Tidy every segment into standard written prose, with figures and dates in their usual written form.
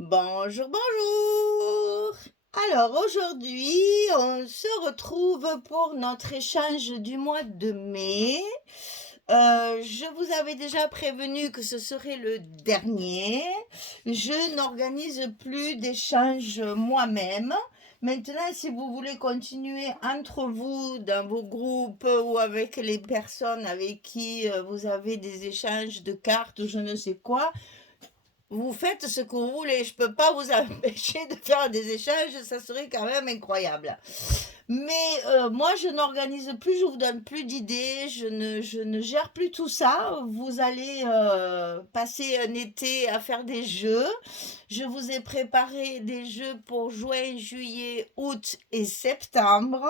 Bonjour, bonjour. Alors aujourd'hui, on se retrouve pour notre échange du mois de mai. Je vous avais déjà prévenu que ce serait le dernier. Je n'organise plus d'échange moi-même. Maintenant, si vous voulez continuer entre vous, dans vos groupes ou avec les personnes avec qui vous avez des échanges de cartes ou je ne sais quoi, vous faites ce que vous voulez, je peux pas vous empêcher de faire des échanges, ça serait quand même incroyable. Mais moi, je n'organise plus, je vous donne plus d'idées, je ne gère plus tout ça. Vous allez passer un été à faire des jeux. Je vous ai préparé des jeux pour juin, juillet, août et septembre.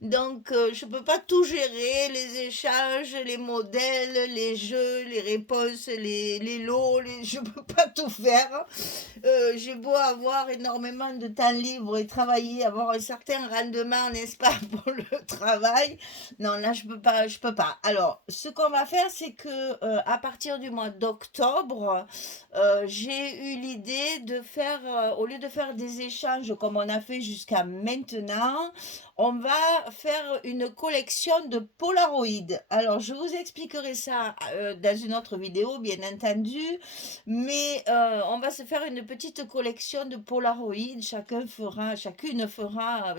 Donc, je peux pas tout gérer, les échanges, les modèles, les jeux, les réponses, les lots, je peux pas tout faire. J'ai beau avoir énormément de temps libre et travailler, avoir un certain rendement, n'est-ce pas, pour le travail. Non, là, je peux pas. Alors, ce qu'on va faire, c'est que à partir du mois d'octobre, j'ai eu l'idée de faire, au lieu de faire des échanges comme on a fait jusqu'à maintenant, on va faire une collection de Polaroid. Alors, je vous expliquerai ça dans une autre vidéo, bien entendu, mais on va se faire une petite collection de Polaroid. Chacune fera,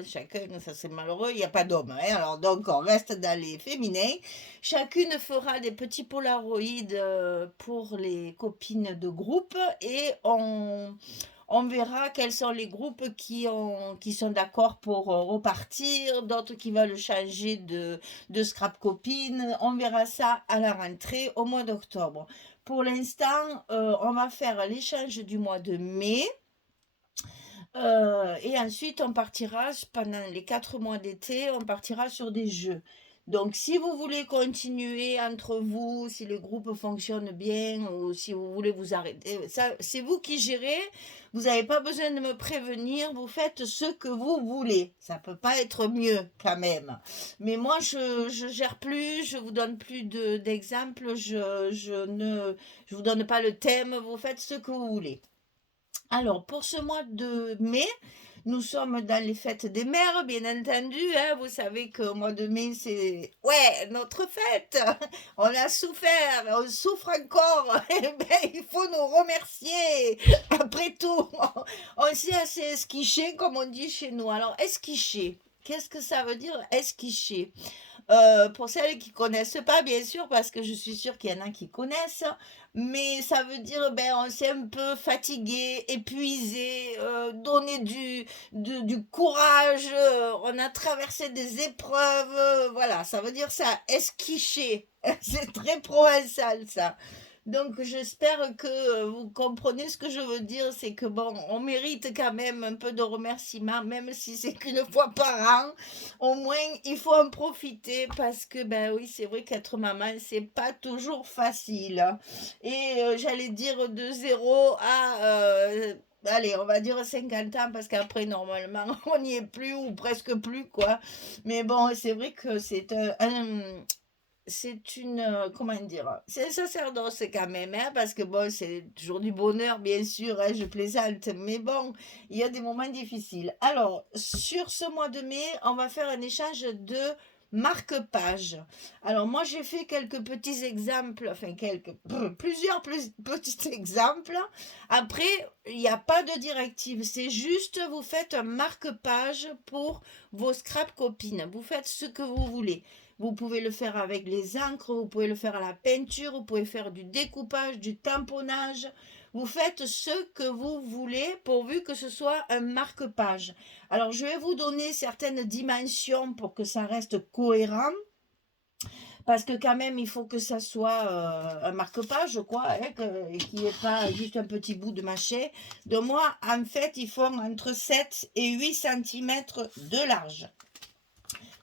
chacun, ça c'est malheureux, il n'y a pas d'homme, hein, alors donc on reste dans les féminins. Chacune fera des petits Polaroid pour les copines de groupe et on verra quels sont les groupes qui sont d'accord pour repartir, d'autres qui veulent changer de scrap copine. On verra ça à la rentrée au mois d'octobre. Pour l'instant, on va faire l'échange du mois de mai. Et ensuite, on partira pendant les 4 mois d'été, on partira sur des jeux. Donc, si vous voulez continuer entre vous, si le groupe fonctionne bien, ou si vous voulez vous arrêter, ça, c'est vous qui gérez. Vous n'avez pas besoin de me prévenir. Vous faites ce que vous voulez. Ça peut pas être mieux quand même. Mais moi, je gère plus. Je vous donne plus d'exemples. Je vous donne pas le thème. Vous faites ce que vous voulez. Alors, pour ce mois de mai, nous sommes dans les fêtes des mères, bien entendu. Hein. Vous savez qu'au mois de mai, c'est ouais, notre fête. On a souffert, on souffre encore. Eh bien, il faut nous remercier. Après tout, on s'est assez esquiché, comme on dit chez nous. Alors, esquiché, qu'est-ce que ça veut dire, esquiché? Pour celles qui connaissent pas, bien sûr, parce que je suis sûre qu'il y en a qui connaissent, mais ça veut dire, ben, on s'est un peu fatigué, épuisé, donné du courage, on a traversé des épreuves, voilà, ça veut dire ça, esquicher. C'est très provençal, ça. Donc j'espère que vous comprenez ce que je veux dire, c'est que bon, on mérite quand même un peu de remerciement, même si c'est qu'une fois par an. Au moins, il faut en profiter parce que ben oui, c'est vrai qu'être maman, c'est pas toujours facile, hein. Et j'allais dire de 0 à allez, on va dire 50 ans parce qu'après, normalement, on n'y est plus ou presque plus, quoi. Mais bon, c'est vrai que c'est une, comment dire? C'est un sacerdoce quand même, hein, parce que bon, c'est toujours du bonheur, bien sûr, hein, je plaisante, mais bon, il y a des moments difficiles. Alors, sur ce mois de mai, on va faire un échange de marque-pages. Alors, moi, j'ai fait quelques petits exemples, enfin, plusieurs petits exemples. Après, il n'y a pas de directive, c'est juste, vous faites un marque-page pour vos scrap copines. Vous faites ce que vous voulez. Vous pouvez le faire avec les encres, vous pouvez le faire à la peinture, vous pouvez faire du découpage, du tamponnage. Vous faites ce que vous voulez pourvu que ce soit un marque-page. Alors, je vais vous donner certaines dimensions pour que ça reste cohérent. Parce que quand même, il faut que ça soit un marque-page, quoi, hein, et qu'il n'y ait pas juste un petit bout de machet. Donc moi, en fait, ils font entre 7 et 8 cm de large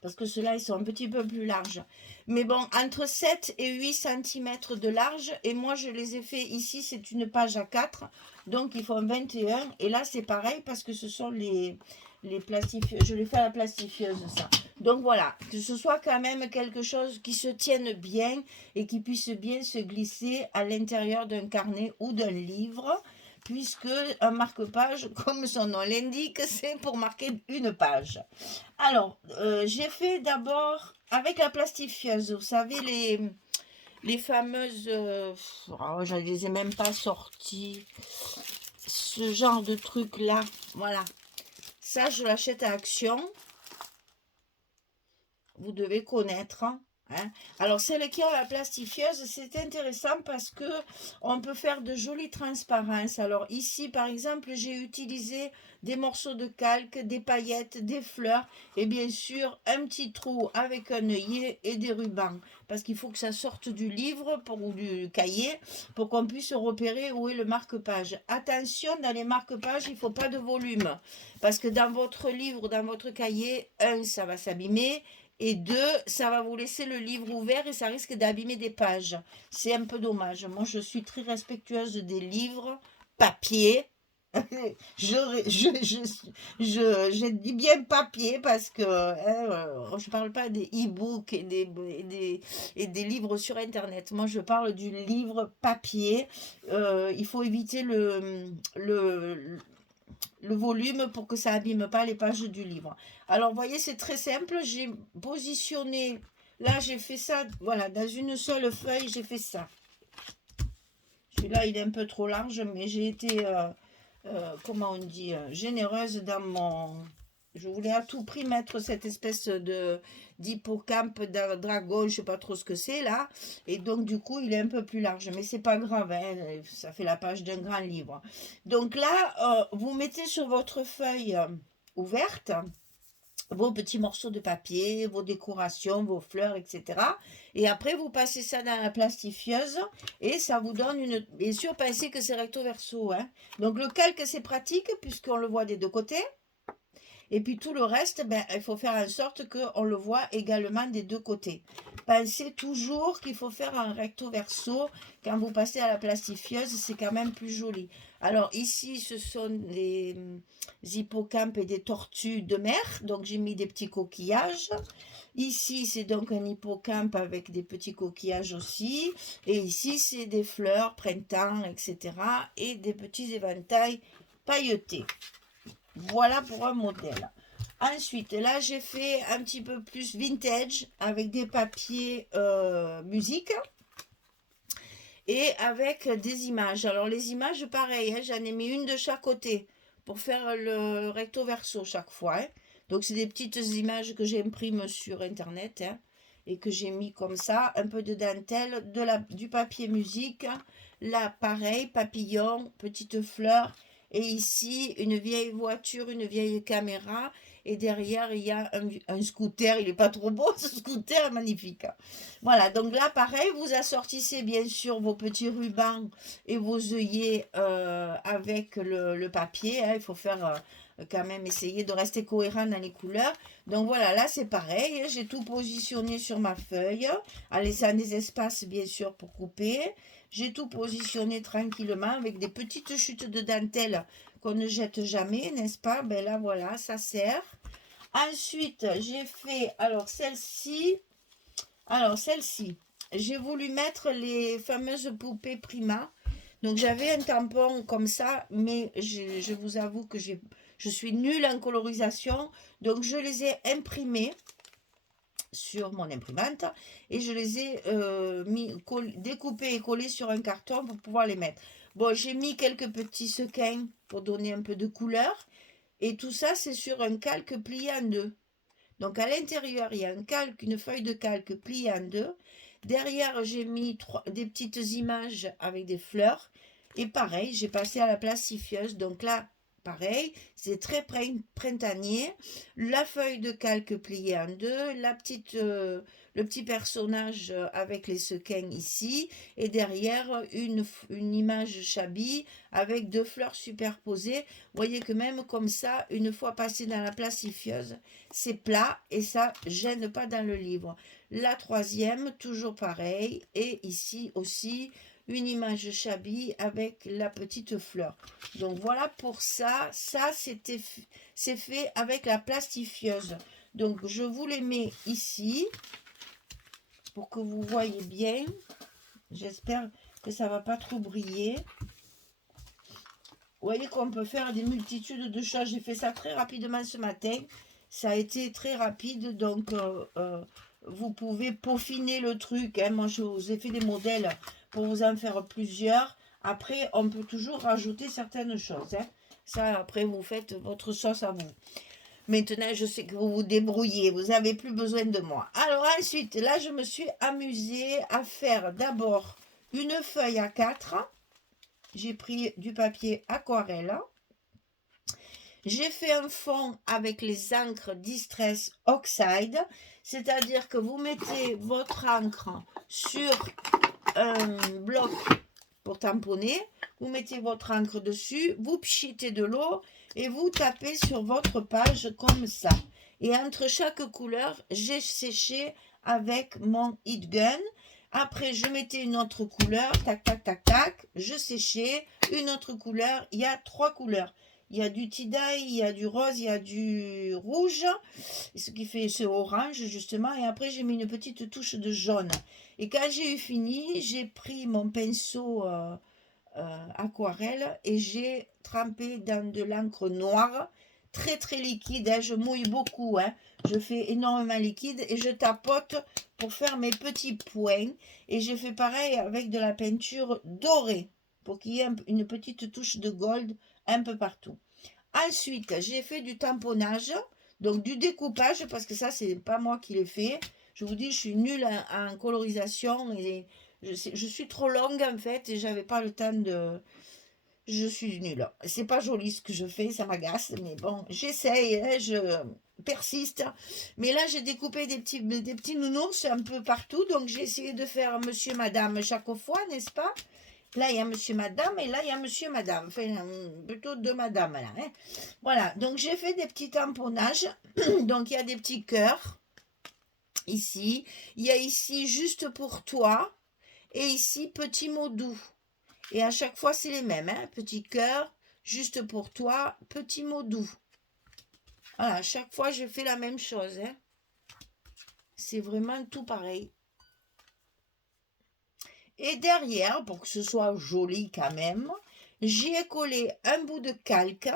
parce que ceux-là, ils sont un petit peu plus larges. Mais bon, entre 7 et 8 cm de large, et moi, je les ai fait ici, c'est une page à 4, donc ils font 21, et là, c'est pareil, parce que ce sont les plastifieuses, je les fais à la plastifieuse, ça. Donc voilà, que ce soit quand même quelque chose qui se tienne bien, et qui puisse bien se glisser à l'intérieur d'un carnet ou d'un livre. puisque un marque-page, comme son nom l'indique, c'est pour marquer une page. Alors, j'ai fait d'abord avec la plastifieuse, vous savez, les fameuses... oh, je ne les ai même pas sorties. Ce genre de truc-là, voilà. Ça, je l'achète à Action. Vous devez connaître. Hein. Alors, celles qui ont la plastifieuse, c'est intéressant parce que on peut faire de jolies transparences. Alors ici, par exemple, j'ai utilisé des morceaux de calque, des paillettes, des fleurs et bien sûr un petit trou avec un œillet et des rubans. Parce qu'il faut que ça sorte du livre ou du cahier pour qu'on puisse repérer où est le marque-page. Attention, dans les marque-pages, il ne faut pas de volume. Parce que dans votre livre, dans votre cahier, ça va s'abîmer. Et deux, ça va vous laisser le livre ouvert et ça risque d'abîmer des pages. C'est un peu dommage. Moi, je suis très respectueuse des livres papier. Je dis bien papier parce que je ne parle pas des e-books et des livres sur Internet. Moi, je parle du livre papier. Il faut éviter le volume pour que ça abîme pas les pages du livre. Alors, vous voyez, c'est très simple. J'ai positionné, là, j'ai fait ça, voilà, dans une seule feuille, j'ai fait ça. Celui-là, il est un peu trop large, mais j'ai été, comment on dit, généreuse dans mon... Je voulais à tout prix mettre cette espèce de d'hippocampe dragon, je sais pas trop ce que c'est là, et donc du coup il est un peu plus large, mais c'est pas grave, hein, ça fait la page d'un grand livre. Donc là, vous mettez sur votre feuille ouverte vos petits morceaux de papier, vos décorations, vos fleurs, etc. Et après, vous passez ça dans la plastifieuse et ça vous donne une... Bien sûr, pensez que c'est recto verso. Hein. Donc le calque, c'est pratique puisqu'on le voit des deux côtés. Et puis tout le reste, ben, il faut faire en sorte qu'on le voit également des deux côtés. Pensez toujours qu'il faut faire un recto verso. Quand vous passez à la plastifieuse, c'est quand même plus joli. Alors ici, ce sont des hippocampes et des tortues de mer. Donc j'ai mis des petits coquillages. Ici, c'est donc un hippocampe avec des petits coquillages aussi. Et ici, c'est des fleurs, printemps, etc. Et des petits éventails pailletés. Voilà pour un modèle. Ensuite, là, j'ai fait un petit peu plus vintage avec des papiers musique et avec des images. Alors, les images, pareil, hein, j'en ai mis une de chaque côté pour faire le recto verso chaque fois. Hein. Donc, c'est des petites images que j'imprime sur Internet hein, et que j'ai mis comme ça, un peu de dentelle, du papier musique. Là, pareil, papillon, petite fleur. Et ici, une vieille voiture, une vieille caméra. Et derrière, il y a un scooter. Il n'est pas trop beau, ce scooter est magnifique. Voilà, donc là, pareil, vous assortissez bien sûr vos petits rubans et vos œillets avec le papier. Hein. Il faut faire quand même essayer de rester cohérent dans les couleurs. Donc voilà, là, c'est pareil. Hein. J'ai tout positionné sur ma feuille, en laissant des espaces, bien sûr, pour couper. J'ai tout positionné tranquillement avec des petites chutes de dentelle qu'on ne jette jamais, n'est-ce pas? Ben là, voilà, ça sert. Ensuite, j'ai fait, celle-ci, j'ai voulu mettre les fameuses poupées Prima. Donc, j'avais un tampon comme ça, mais je vous avoue que je suis nulle en colorisation. Donc, je les ai imprimés sur mon imprimante et je les ai découpés et collés sur un carton pour pouvoir les mettre. Bon, j'ai mis quelques petits sequins pour donner un peu de couleur et tout ça c'est sur un calque plié en deux. Donc à l'intérieur il y a une feuille de calque pliée en deux. Derrière j'ai mis des petites images avec des fleurs et pareil j'ai passé à la plastifieuse. Donc là pareil, c'est très printanier. La feuille de calque pliée en deux, le petit personnage avec les sequins ici, et derrière une image chabie avec deux fleurs superposées. Vous voyez que même comme ça, une fois passé dans la plastifieuse, c'est plat et ça gêne pas dans le livre. La troisième, toujours pareil, et ici aussi une image chabie avec la petite fleur. Donc voilà pour ça. Ça, c'est fait avec la plastifieuse. Donc je vous les mets ici pour que vous voyez bien. J'espère que ça va pas trop briller. Vous voyez qu'on peut faire des multitudes de choses. J'ai fait ça très rapidement ce matin. Ça a été très rapide, donc vous pouvez peaufiner le truc. Hein. Moi, je vous ai fait des modèles pour vous en faire plusieurs. Après, on peut toujours rajouter certaines choses. Hein. Ça, après, vous faites votre sauce à vous. Maintenant, je sais que vous vous débrouillez. Vous n'avez plus besoin de moi. Alors ensuite, là, je me suis amusée à faire d'abord une feuille à 4. J'ai pris du papier aquarelle. J'ai fait un fond avec les encres Distress Oxide, c'est-à-dire que vous mettez votre encre sur un bloc pour tamponner, vous mettez votre encre dessus, vous pchitez de l'eau et vous tapez sur votre page comme ça. Et entre chaque couleur, j'ai séché avec mon heat gun. Après, je mettais une autre couleur, tac, tac, tac, tac, je séchais, une autre couleur, il y a 3 couleurs. Il y a du tie-dye, il y a du rose, il y a du rouge, ce qui fait ce orange justement. Et après, j'ai mis une petite touche de jaune. Et quand j'ai eu fini, j'ai pris mon pinceau aquarelle et j'ai trempé dans de l'encre noire, très très liquide. Hein, je mouille beaucoup, hein, je fais énormément liquide et je tapote pour faire mes petits points. Et j'ai fait pareil avec de la peinture dorée pour qu'il y ait une petite touche de gold un peu partout. Ensuite, j'ai fait du tamponnage, donc du découpage, parce que ça, c'est pas moi qui l'ai fait. Je vous dis, je suis nulle en colorisation et je suis trop longue en fait et j'avais pas le temps de. Je suis nulle. C'est pas joli ce que je fais, ça m'agace, mais bon, j'essaye, hein, je persiste. Mais là, j'ai découpé des petits nounours un peu partout, donc j'ai essayé de faire monsieur, madame chaque fois, n'est-ce pas? Là, il y a monsieur, madame, et là, il y a monsieur, madame. Enfin, plutôt deux madames, là. Hein. Voilà, donc j'ai fait des petits tamponnages. Donc, il y a des petits cœurs, ici. Il y a ici, juste pour toi. Et ici, petit mot doux. Et à chaque fois, c'est les mêmes. Hein. Petit cœur, juste pour toi, petit mot doux. Voilà, à chaque fois, je fais la même chose. Hein. C'est vraiment tout pareil. Et derrière, pour que ce soit joli quand même, j'y ai collé un bout de calque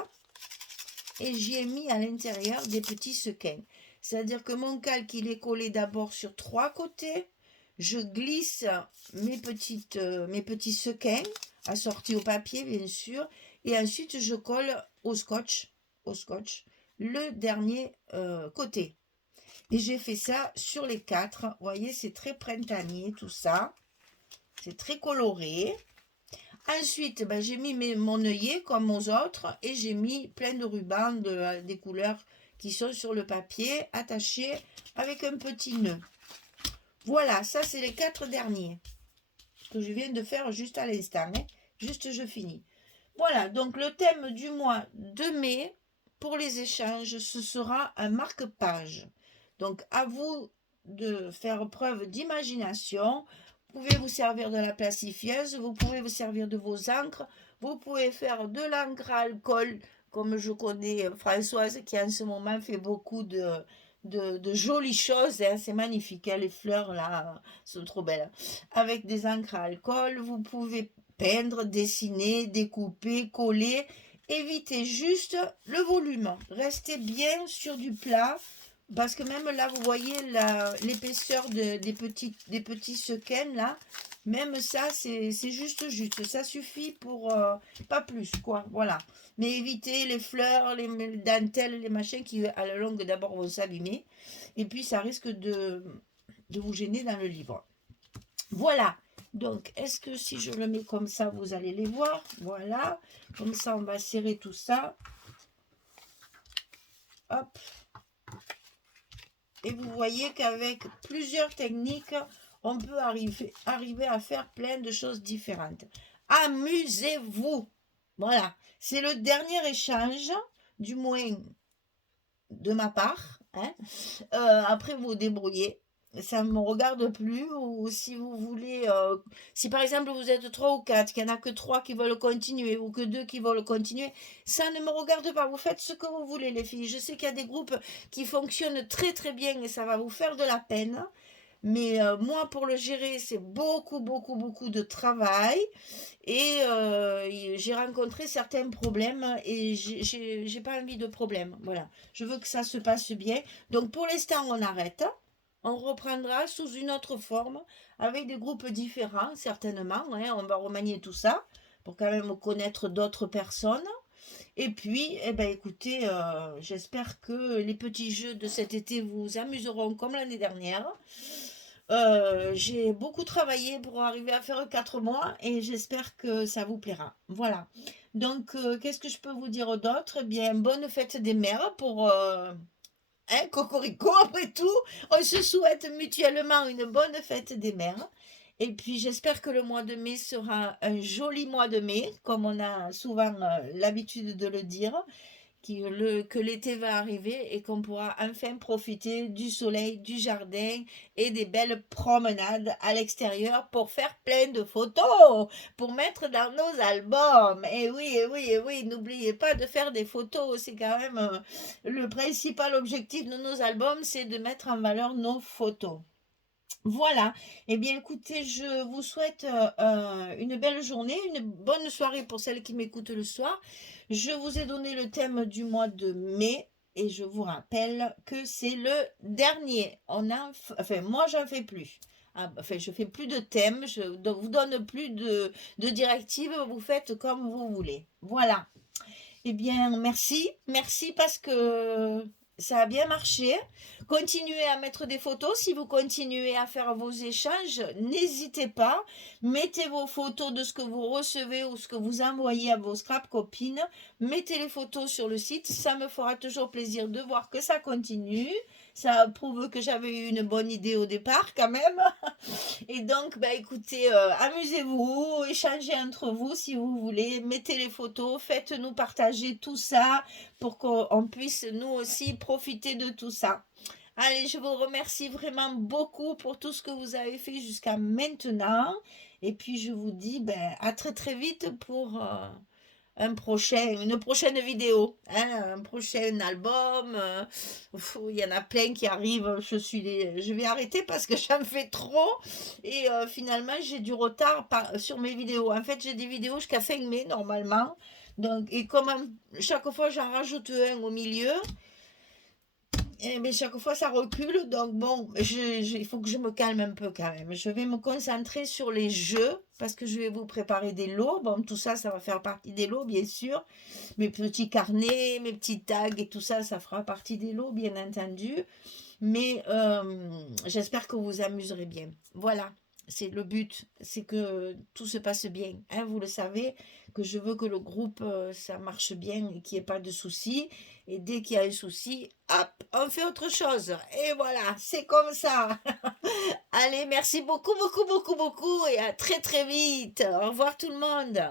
et j'y ai mis à l'intérieur des petits sequins. C'est-à-dire que mon calque, il est collé d'abord sur 3 côtés. Je glisse mes petits sequins, assortis au papier bien sûr, et ensuite je colle au scotch le dernier côté. Et j'ai fait ça sur les 4. Vous voyez, c'est très printanier tout ça. C'est très coloré. Ensuite, ben, j'ai mis mon œillet comme aux autres et j'ai mis plein de rubans des couleurs qui sont sur le papier attachés avec un petit nœud. Voilà, ça c'est les 4 derniers que je viens de faire juste à l'instant. Hein. Juste, je finis. Voilà, donc le thème du mois de mai pour les échanges, ce sera un marque-page. Donc, à vous de faire preuve d'imagination. Vous pouvez vous servir de la plastifieuse, vous pouvez vous servir de vos encres, vous pouvez faire de l'encre à alcool, comme je connais Françoise qui en ce moment fait beaucoup de jolies choses. Hein, c'est magnifique, hein, les fleurs là sont trop belles. Avec des encres à alcool, vous pouvez peindre, dessiner, découper, coller. Évitez juste le volume. Restez bien sur du plat. Parce que même là, vous voyez l'épaisseur des petits sequins, là. Même ça, c'est juste. Ça suffit pour... pas plus, quoi. Voilà. Mais évitez les fleurs, les dentelles, les machins qui, à la longue, d'abord, vont s'abîmer. Et puis, ça risque de vous gêner dans le livre. Voilà. Donc, est-ce que si je le mets comme ça, vous allez les voir? Voilà. Comme ça, on va serrer tout ça. Hop. Et vous voyez qu'avec plusieurs techniques, on peut arriver à faire plein de choses différentes. Amusez-vous. Voilà. C'est le dernier échange, du moins de ma part. Hein. Après, vous vous débrouillez. Ça ne me regarde plus. Ou si vous voulez... si par exemple, vous êtes 3 ou 4, qu'il n'y en a que 3 qui veulent continuer ou que 2 qui veulent continuer, ça ne me regarde pas. Vous faites ce que vous voulez, les filles. Je sais qu'il y a des groupes qui fonctionnent très très bien et ça va vous faire de la peine. Mais moi, pour le gérer, c'est beaucoup, beaucoup, beaucoup de travail. Et j'ai rencontré certains problèmes et j'ai pas envie de problème. Voilà. Je veux que ça se passe bien. Donc pour l'instant, on arrête. On reprendra sous une autre forme, avec des groupes différents, certainement, hein. On va remanier tout ça pour quand même connaître d'autres personnes. Et puis, eh ben, écoutez, j'espère que les petits jeux de cet été vous amuseront comme l'année dernière. J'ai beaucoup travaillé pour arriver à faire 4 mois et j'espère que ça vous plaira. Voilà. Donc, qu'est-ce que je peux vous dire d'autre? Eh bien, bonne fête des mères pour hein, Cocorico, après tout. On se souhaite mutuellement une bonne fête des mères. Et puis, j'espère que le mois de mai sera un joli mois de mai, comme on a souvent l'habitude de le dire que l'été va arriver et qu'on pourra enfin profiter du soleil, du jardin et des belles promenades à l'extérieur pour faire plein de photos, pour mettre dans nos albums. Et oui, et oui, et oui, n'oubliez pas de faire des photos. C'est quand même le principal objectif de nos albums, c'est de mettre en valeur nos photos. Voilà. Eh bien, écoutez, je vous souhaite une belle journée, une bonne soirée pour celles qui m'écoutent le soir. Je vous ai donné le thème du mois de mai et je vous rappelle que c'est le dernier. Enfin, moi, j'en fais plus. Enfin, je fais plus de thèmes, je ne vous donne plus de directives, vous faites comme vous voulez. Voilà. Eh bien, merci. Merci parce que ça a bien marché. Continuez à mettre des photos. Si vous continuez à faire vos échanges, n'hésitez pas. Mettez vos photos de ce que vous recevez ou ce que vous envoyez à vos scrap copines. Mettez les photos sur le site. Ça me fera toujours plaisir de voir que ça continue. Ça prouve que j'avais eu une bonne idée au départ quand même. Et donc, bah écoutez, amusez-vous, échangez entre vous si vous voulez, mettez les photos, faites-nous partager tout ça pour qu'on puisse nous aussi profiter de tout ça. Allez, je vous remercie vraiment beaucoup pour tout ce que vous avez fait jusqu'à maintenant. Et puis, je vous dis ben, à très très vite pour une prochaine vidéo, hein, un prochain album. Il y en a plein qui arrivent. Je vais arrêter parce que j'en fais trop. Et finalement, j'ai du retard sur mes vidéos. En fait, j'ai des vidéos jusqu'à fin mai normalement. Donc, et comme chaque fois, j'en rajoute un au milieu. Mais chaque fois, ça recule. Donc, bon, il faut que je me calme un peu quand même. Je vais me concentrer sur les jeux parce que je vais vous préparer des lots. Bon, tout ça, ça va faire partie des lots, bien sûr. Mes petits carnets, mes petits tags et tout ça, ça fera partie des lots, bien entendu. Mais j'espère que vous vous amuserez bien. Voilà. C'est le but, c'est que tout se passe bien. Hein, vous le savez, que je veux que le groupe, ça marche bien et qu'il n'y ait pas de soucis. Et dès qu'il y a un souci, hop, on fait autre chose. Et voilà, c'est comme ça. Allez, merci beaucoup, beaucoup, beaucoup, beaucoup et à très, très vite. Au revoir tout le monde.